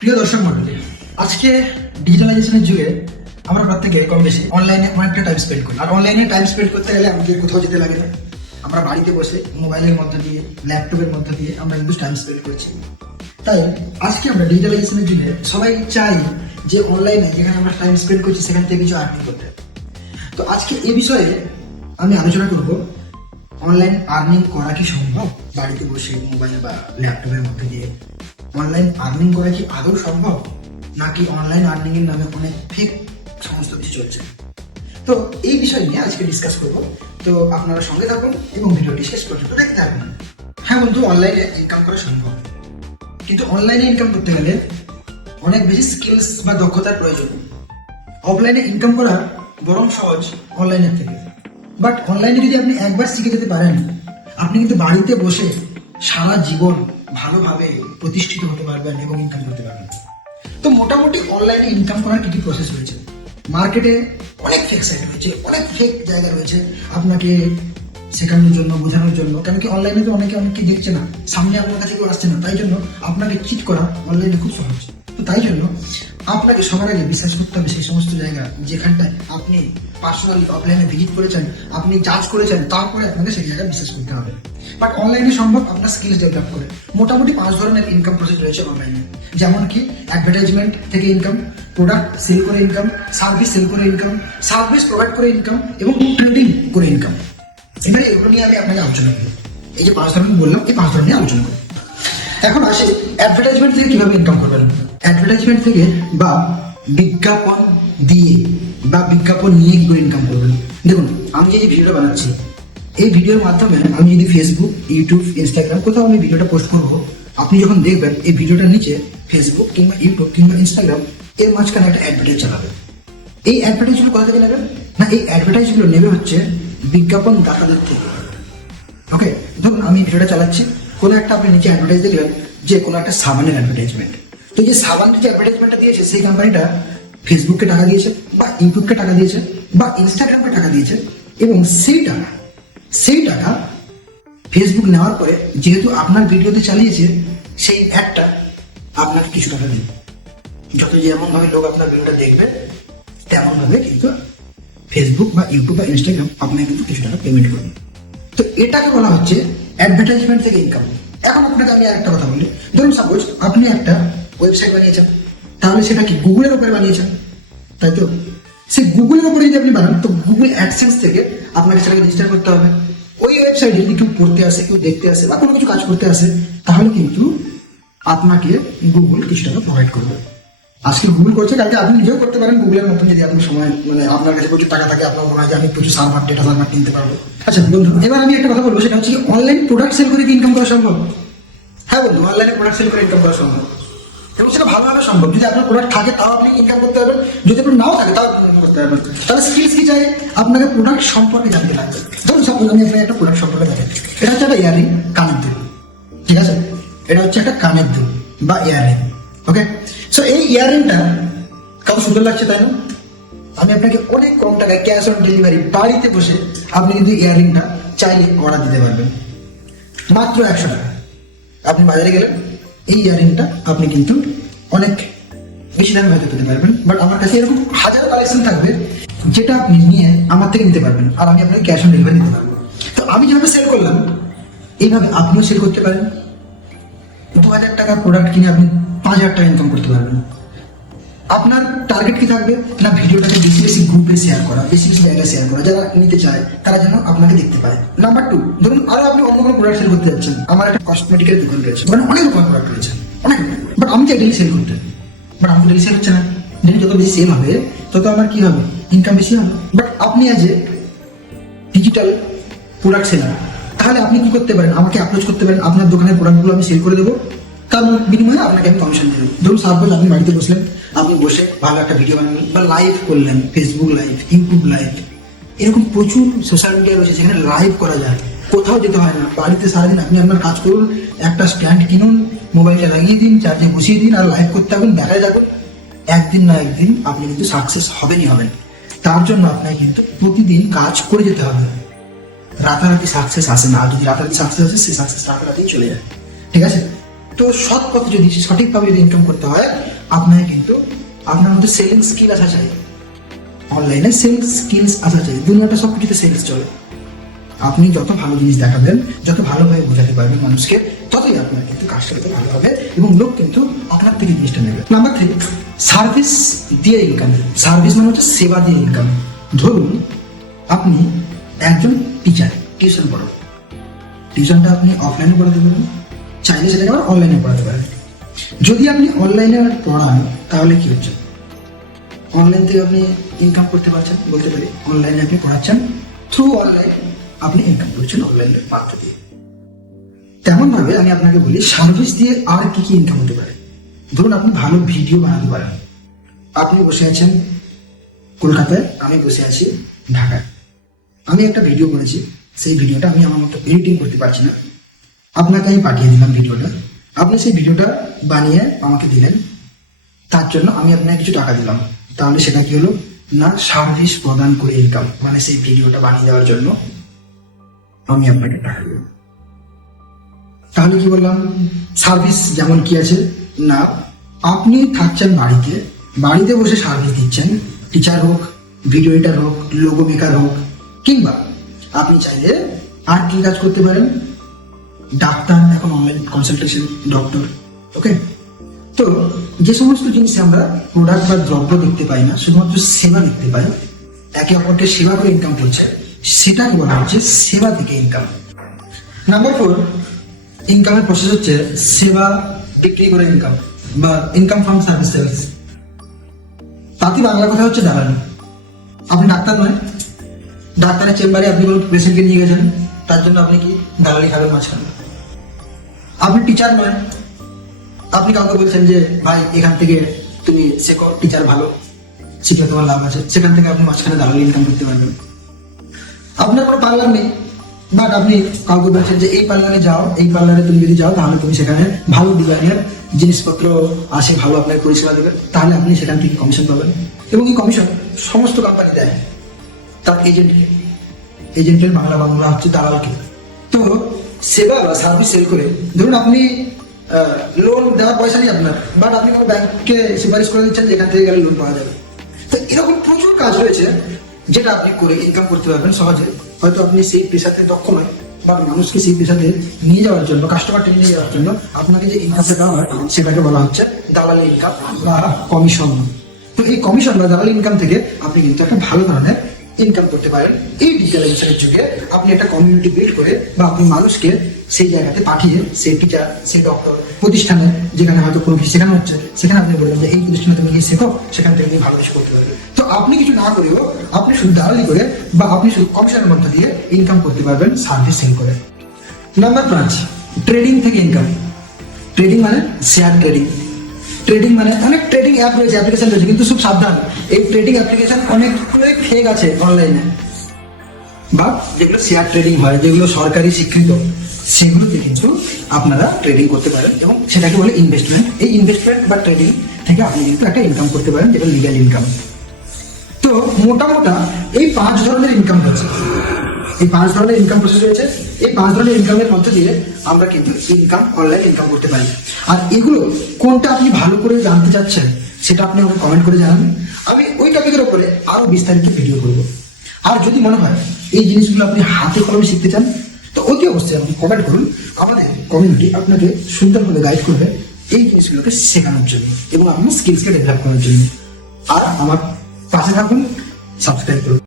প্রিয় দর্শক মন্ডলী, আজকে ডিজিটালাইজেশনের যুগে আমরা প্রত্যেকে কম বেশি অনলাইনে অনেকটা টাইম স্পেন্ড করি। আর অনলাইনে টাইম স্পেন্ড করতে গেলে আমাদের কোথাও যেতে লাগে না। আমরা বাড়িতে বসে মোবাইলের মধ্যে দিয়ে, ল্যাপটপের মধ্যে দিয়ে আমরা কিন্তু টাইম স্পেন্ড করছি। তাই আজকে আমরা ডিজিটালাইজেশনের যুগে সবাই চাই যে অনলাইনে যেখানে আমরা টাইম স্পেন্ড করছি সেখান থেকে কিছু আর্নিং করতে। তো আজকে এই বিষয়ে আমি আলোচনা করব, অনলাইন আর্নিং করা কি সম্ভব? বাড়িতে বসে মোবাইল বা ল্যাপটপের মধ্যে দিয়ে অনলাইন আর্নিং করা কি আদৌ সম্ভব, নাকি অনলাইন আর্নিং এর নামে অনেক ফেক সমস্ত কিছু চলছে? তো এই বিষয় নিয়ে আজকে ডিসকাস করব। তো আপনারা সঙ্গে থাকুন এবং ভিডিওটি শেষ পর্যন্ত দেখতে থাকুন। হ্যাঁ বন্ধু, অনলাইনে ইনকাম করা সম্ভব, কিন্তু অনলাইনে ইনকাম করতে গেলে অনেক বেশি স্কিলস বা দক্ষতার প্রয়োজন। অফলাইনে ইনকাম করা বরং সহজ অনলাইনের থেকে। বাট অনলাইনে যদি আপনি একবার শিখে যেতে পারেন, আপনি কিন্তু বাড়িতে বসে সারা জীবন ভালোভাবে প্রতিষ্ঠিত হতে পারবেন এবং ইনকাম করতে পারবেন। তো মোটামুটি অনলাইনে ইনকাম করার কি প্রসেস রয়েছে? মার্কেটে অনেক ফেক সাইট রয়েছে, অনেক ফেক জায়গা রয়েছে আপনাকে শেখানোর জন্য, বোঝানোর জন্য। কেন কি অনলাইনে তো অনেকে দেখছে না, সামনে আপনার কাছে কেউ আসছে না, তাই জন্য আপনাকে চিট করা অনলাইনে খুব সহজ। তো তাই জন্য আপনাকে সবার আগে বিশ্বাস করতে হবে সেই সমস্ত জায়গা যেখানটায় আপনি পার্সোনালি অফলাইনে ভিজিট করেছেন, আপনি জাজ করেছেন, তারপরে আপনাকে সেই জায়গায় বিশ্বাস করতে হবে। বাট অনলাইনে সম্ভব আপনার স্কিলস ডেভেলপ করে। মোটামুটি 5 ধরনের ইনকাম প্রসেস রয়েছে অনলাইনে, যেমন কি অ্যাডভার্টাইজমেন্ট থেকে ইনকাম, প্রোডাক্ট সেল করে ইনকাম, সার্ভিস সেল করে ইনকাম, সার্ভিস প্রোভাইড করে ইনকাম এবং ট্রেডিং করে ইনকাম। এবারে এগুলো নিয়ে আমি আপনাকে আলোচনা করি। এই যে 5 ধরনের বললাম, এই 5 ধরনের নিয়ে আলোচনা করি। এখন আসে অ্যাডভার্টাইজমেন্ট থেকে কিভাবে ইনকাম করবেন। অ্যাডভার্টাইজমেন্ট থেকে বা বিজ্ঞাপন দিয়ে বা বিজ্ঞাপন নিয়ে কি করে ইনকাম করবেন। দেখুন, আমি যে ভিডিওটা বানাচ্ছি, এই ভিডিওর মাধ্যমে আমি যদি ফেসবুক, ইউটিউব, ইনস্টাগ্রাম কোথাও আমি ভিডিওটা পোস্ট করবো, আপনি যখন দেখবেন এই ভিডিওটার নিচে ফেসবুক কিংবা ইউটিউব কিংবা ইনস্টাগ্রাম এর মাঝখানে একটা অ্যাডভার্টাইজ চালাবে। এই অ্যাডভার্টাইজগুলো কোথা থেকে নেবেন না, এই অ্যাডভার্টাইজগুলো নেবে হচ্ছে বিজ্ঞাপন দাতাদের থেকে। ওকে, ধরুন আমি ভিডিওটা চালাচ্ছি, কোনো একটা আপনি নিচে অ্যাডভার্টাইজ দেখলেন যে কোনো একটা সাবানের অ্যাডভার্টাইজমেন্ট। তো যে সাবানটা যে অ্যাডভার্টাইজমেন্টটা দিয়েছে, সেই কোম্পানিটা ফেসবুককে টাকা দিয়েছে বা ইউটিউবকে টাকা দিয়েছে বা ইনস্টাগ্রামকে টাকা দিয়েছে, এবং সেই টাকা ফেসবুক নেওয়ার পরে যেহেতু আপনার ভিডিওতে চালিয়েছে, সেই অ্যাডটা আপনাকে কিছু টাকা দেবে। যত যেমনভাবে লোক আপনার ভিডিওটা দেখবে, তেমনভাবে কিন্তু ফেসবুক বা ইউটিউব বা ইনস্টাগ্রাম আপনাকে কিন্তু কিছু টাকা পেমেন্ট করবে। তো এটাকে বলা হচ্ছে অ্যাডভার্টাইজমেন্ট থেকে ইনকাম। এখন আপনাকে আমি আরেকটা কথা বলি, ধরুন সাপোজ আপনি একটা ওয়েবসাইট বানিয়েছেন, তাহলে সেটা কি গুগলের উপরে বানিয়েছেন, তাই তো? সেই গুগলের উপরে যদি আপনি বানান, তো গুগল অ্যাডসেন্স থেকে আপনাকে সেটাকে রেজিস্টার করতে হবে। ওই ওয়েবসাইটে যদি কেউ পড়তে আসে, কেউ দেখতে আসে বা কোনো কিছু কাজ করতে আসে, তাহলে কিন্তু আপনাকে গুগল কিছু টাকা প্রোভাইড করবে। আজকে গুগল করছে, কালকে আপনি নিজেও করতে পারেন গুগলের মতো, যদি আপনি সময় আপনার কাছে প্রচুর টাকা থাকে, আপনার মনে হয় যে আমি প্রচুর ডেটা সার্ভার কিনতে পারবো। আচ্ছা বন্ধু, এবার আমি একটা কথা বলবো, সেটা হচ্ছে অনলাইন প্রোডাক্ট সেল করে কি ইনকাম করা সম্ভব? হ্যাঁ বন্ধু, অনলাইনে প্রোডাক্ট সেল করে ইনকাম করা সম্ভব, এবং সেটা ভালোভাবে সম্ভব। যদি আপনার প্রোডাক্ট থাকে তাও আপনি ইনকাম করতে পারবেন, যদি আপনার নাও থাকে তাও আপনি ইনকাম করতে পারবেন। তাহলে স্কিলস কি চাই? আপনাকে প্রোডাক্ট সম্পর্কে জানতে লাগবে। ধরুন সাপোজ আমি আপনাকে একটা প্রোডাক্ট সম্পর্কে জানি, এটা হচ্ছে একটা ইয়ারিং, কানের দুল, ঠিক আছে? এটা হচ্ছে একটা কানের দুল বা ইয়ারিং। ওকে, সো এই ইয়ারিংটা কত সুন্দর লাগছে, তাই না? আমি আপনাকে অনেক কম টাকায় ক্যাশ অন ডেলিভারি বাড়িতে বসে আপনি কিন্তু ইয়ারিংটা চাইলে অর্ডার দিতে পারবেন, মাত্র 100 টাকা। আপনি বাজারে গেলেন, এই ইয়ারিংটা আপনি কিন্তু অনেক বেশি দামে হয়তো পেতে পারবেন। বাট আমার কাছে এরকম হাজার কালেকশন থাকবে যেটা আপনি নিয়ে আমার থেকে নিতে পারবেন, আর আমি আপনাকে ক্যাশ অন ডেলিভারি দিতে পারবো। তো আমি যেভাবে সেল করলাম, এইভাবে আপনিও সেল করতে পারেন। 2000 টাকার প্রোডাক্ট কিনে আপনি 5000 টাকা ইনকাম করতে পারবেন। আপনার টার্গেট কি থাকবে না, ভিডিওটাকে বেশি বেশি গ্রুপে শেয়ার করা, বেশি বেশি জায়গায় শেয়ার করা, যারা নিতে চায় তারা যেন আপনাকে দেখতে পায়। নাম্বার 2, ধরুন আরো আপনি অন্য কোনো প্রোডাক্ট সেল করতে যাচ্ছেন। আমার একটা কসমেটিকের দোকান রয়েছে, মানে অনেক রকম প্রোডাক্ট রয়েছে, অনেক। বাট আমি চাই ডেলি সেল করতে, বাট আমার ডেলি সেল হচ্ছে না। ডেলি যত বেশি সেল হবে তত আমার কি হবে, ইনকাম বেশি হবে। বাট আপনি আজ ডিজিটাল প্রোডাক্ট সেলার, তাহলে আপনি কি করতে পারেন, আমাকে অ্যাপ্রোচ করতে পারেন, আপনার দোকানের প্রোডাক্টগুলো আমি সেল করে দেবো, তার বিনিময়ে আপনাকে আমি কমিশন দেবো। ধরুন সাপোজ আপনি বাড়িতে বসলেন, আপনি বসে ভালো একটা ভিডিও বানালেন বা লাইভ করলেন, ফেসবুক লাইভ, ইউটিউব লাইভ, এরকম প্রচুর সোশ্যাল মিডিয়া রয়েছে যেখানে লাইভ করা যায়, কোথাও যেতে হয় না। বাড়িতে সারাদিন আপনি আপনার কাজ করুন, একটা স্ট্যান্ড কিনুন, মোবাইলটা লাগিয়ে দিন, চার্জে বসিয়ে দিন, আর লাইভ করতে থাকুন, দেখায় যাবেন। একদিন না একদিন আপনি কিন্তু সাকসেস হবেনই হবেন। তার জন্য আপনাকে কিন্তু প্রতিদিন কাজ করে যেতে হবে। রাতারাতি সাকসেস আসে না, আর যদি রাতারাতি সাকসেস আসে, সেই সাকসেস রাতারাতি চলে যায়, ঠিক আছে? তো সৎ পথে যদি সঠিকভাবে যদি ইনকাম করতে হয়, আপনাকে কিন্তু আপনার মধ্যে সেলিং স্কিল আসা চাই। অনলাইনে সেলস স্কিলস আসা চাই। দুনিয়াটা সবকিছুতে সেলস চলে। আপনি যত ভালো জিনিস দেখাবেন, যত ভালোভাবে বোঝাতে পারবেন মানুষকে, ততই আপনার কিন্তু কাজটা করতে ভালো হবে এবং লোক কিন্তু আপনার থেকে জিনিসটা নেবে। নাম্বার 3, সার্ভিস দিয়ে ইনকাম। সার্ভিস মানে হচ্ছে সেবা দিয়ে ইনকাম। ধরুন আপনি একজন টিচার, টিউশন পড়ান। টিউশনটা আপনি অফলাইনে পড়াতে পারেন, চাইলে সেটাকে আবার অনলাইনে পড়াতে পারেন। যদি আপনি অনলাইনে পড়ান তাহলে কি হচ্ছে, অনলাইন থেকে আপনি ইনকাম করতে পারছেন, বলতে পারি অনলাইনে আপনি পড়াচ্ছেন, থ্রু অনলাইন আপনি ইনকাম করছেন অনলাইনের মাধ্যমে দিয়ে। তেমন ভাবে আমি আপনাকে বলি সার্ভিস দিয়ে আর কি কি ইনকাম হতে পারে। ধরুন আপনি ভালো ভিডিও বানাতে পারেন। আপনি বসে আছেন কলকাতায়, আমি বসে আছি ঢাকায়। আমি একটা ভিডিও করেছি, সেই ভিডিওটা আমি আমার মতো এডিটিং করতে পারছি না, আপনাকে আমি পাঠিয়ে দিলাম ভিডিওটা, আপনি সেই ভিডিওটা বানিয়ে আমাকে দিলেন, তার জন্য আমি আপনাকে কিছু টাকা দিলাম। তাহলে সেটা কি হলো না, সার্ভিস প্রদান করে ইনকাম। মানে সেই ভিডিওটা বানিয়ে দেওয়ার জন্য আমি আপনাকে টাকা দিলাম। তাহলে কি বললাম, সার্ভিস যেমন কি আছে না, আপনি থাকছেন বাড়িতে, বাড়িতে বসে সার্ভিস দিচ্ছেন। টিচার হোক, ভিডিও এডিটর হোক, লোগো মেকার হোক, কিংবা আপনি চাইলে আর কি কাজ করতে পারেন, ডাক্তার, এখন অনলাইন কনসালটেশন, ডক্টর। ওকে, তো যে সমস্ত জিনিস আমরা প্রোডাক্ট বা দ্রব্য দেখতে পাই না, শুধুমাত্র সেবা দেখতে পাই, একে অপরকে সেবা করে ইনকাম করছে, সেটাকে বলা হচ্ছে সেবা থেকে ইনকাম। নাম্বার 4, ইনকামের প্রসেস হচ্ছে সেবা বিক্রি করে ইনকাম বা ইনকাম ফ্রম সার্ভিস সেলস। তাতে বাংলা কথা হচ্ছে দালালি। আপনি ডাক্তার নয়, ডাক্তারের চেম্বারে আপনি কোনো পেশেন্টকে নিয়ে গেছেন, তার জন্য আপনি কি দালালি খাবেন মাঝখানে। আপনি টিচার নয়, আপনি কাউকে বলছেন যে ভাই এখান থেকে তুমি শেখো, টিচার ভালো, শিখলে তোমার লাভ আছে, সেখান থেকে আপনি মাঝখানে দালালি ইনকাম করতে পারবেন। আপনার কোনো পার্লার নেই, বাট আপনি কাউকে বলছেন যে এই পার্লারে যাও, এই পার্লারে তুমি যদি যাও তাহলে তুমি সেখানে ভালো ডিজাইনের জিনিসপত্র আসে, ভালো আপনাকে পরিষেবা দেবে, তাহলে আপনি সেখান থেকে কমিশন পাবেন। এবং এই কমিশন সমস্ত কোম্পানি দেয় তার এজেন্টকে। এজেন্টের বাংলা হচ্ছে দালালকে। তো সেবা বা সার্ভিস সেল করে, ধরুন আপনি লোন দেওয়ার পয়সা নেই আপনার, বাট আপনি কোনো ব্যাংককে সুপারিশ করে দিচ্ছেন যে এখান থেকে গেলে লোন পাওয়া যাবে। তো এরকম প্রচুর কাজ রয়েছে যেটা আপনি করে ইনকাম করতে পারবেন সহজে। হয়তো আপনি সেই পেশাতে দক্ষ নয়, বা মানুষকে সেই পেশাতে নিয়ে যাওয়ার জন্য, কাস্টমার টেনে নিয়ে যাওয়ার জন্য আপনাকে যে ইনকামটা দেওয়া হয় সেটাকে বলা হচ্ছে দালালি ইনকাম বা কমিশন। তো এই কমিশন বা দালালি ইনকাম থেকে আপনি কিন্তু একটা ভালো ধরনের ইনকাম করতে পারেন। এই ডিজিটালাইজেশনের যুগে আপনি একটা কমিউনিটি বিল্ড করে, বা আপনি মানুষকে সেই জায়গাতে পাঠিয়ে, সেই টিচার, সেই ডক্টর প্রতিষ্ঠানে যেখানে হয়তো কোনো কিছু শেখানো হচ্ছে, সেখানে আপনি বললেন যে এই প্রতিষ্ঠানে তুমি গিয়ে শেখো, সেখান থেকে তুমি ভালো কিছু করতে পারবে। তো আপনি কিছু না করেও আপনি শুধু দালালি করে বা আপনি শুধু কমিশনের মধ্যে দিয়ে ইনকাম করতে পারবেন সার্ভিস সেল করে। নাম্বার 5, ট্রেডিং থেকে ইনকাম। ট্রেডিং মানে শেয়ার ট্রেডিং। ট্রেডিং মানে অনেক ট্রেডিং অ্যাপ রয়েছে, অ্যাপ্লিকেশন রয়েছে, কিন্তু খুব সাবধান, এই ট্রেডিং অ্যাপ্লিকেশন অনেকগুলোই ফেক আছে অনলাইনে। বা যেগুলো শেয়ার ট্রেডিং হয়, যেগুলো সরকারি স্বীকৃত, সেগুলোতে কিন্তু আপনারা ট্রেডিং করতে পারেন এবং সেটাকে বলে ইনভেস্টমেন্ট। এই ইনভেস্টমেন্ট বা ট্রেডিং থেকে আপনি কিন্তু একটা ইনকাম করতে পারেন, যেটা লিগ্যাল ইনকাম। তো মোটামোটা এই 5 ধরনের ইনকাম রয়েছে, এই 5 ধরনের ইনকাম প্রসেস রয়েছে। এই 5 ধরনের ইনকামের মধ্যে দিয়ে আমরা কিন্তু ইনকাম, অনলাইন ইনকাম করতে পারি। আর এগুলো কোনটা আপনি ভালো করে জানতে চাচ্ছেন সেটা আপনি আমাকে কমেন্ট করে জানান। আমি ওই টপিকের উপরে আরো বিস্তারিত ভিডিও করব। আর যদি মনে হয় এই জিনিসগুলো আপনি হাতে কলমে শিখতে চান, তো অতি অবশ্যই আপনি কমেন্ট করুন। আমাদের কমিউনিটি আপনাকে সুন্দরভাবে গাইড করবে এই জিনিসগুলোকে শেখানোর জন্য এবং আপনার স্কিলসকে ডেভেলপ করার জন্য। আর আমার পাশে থাকুন, সাবস্ক্রাইব করুন।